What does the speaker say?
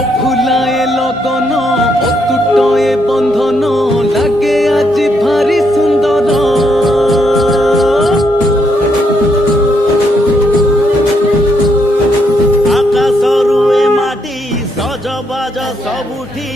অভুলায়ে লগন অতুটয়ে বন্ধন লাগে আজি ভারি সুন্দর। আকাশরু এ মাটি সজবাজ সবুঠি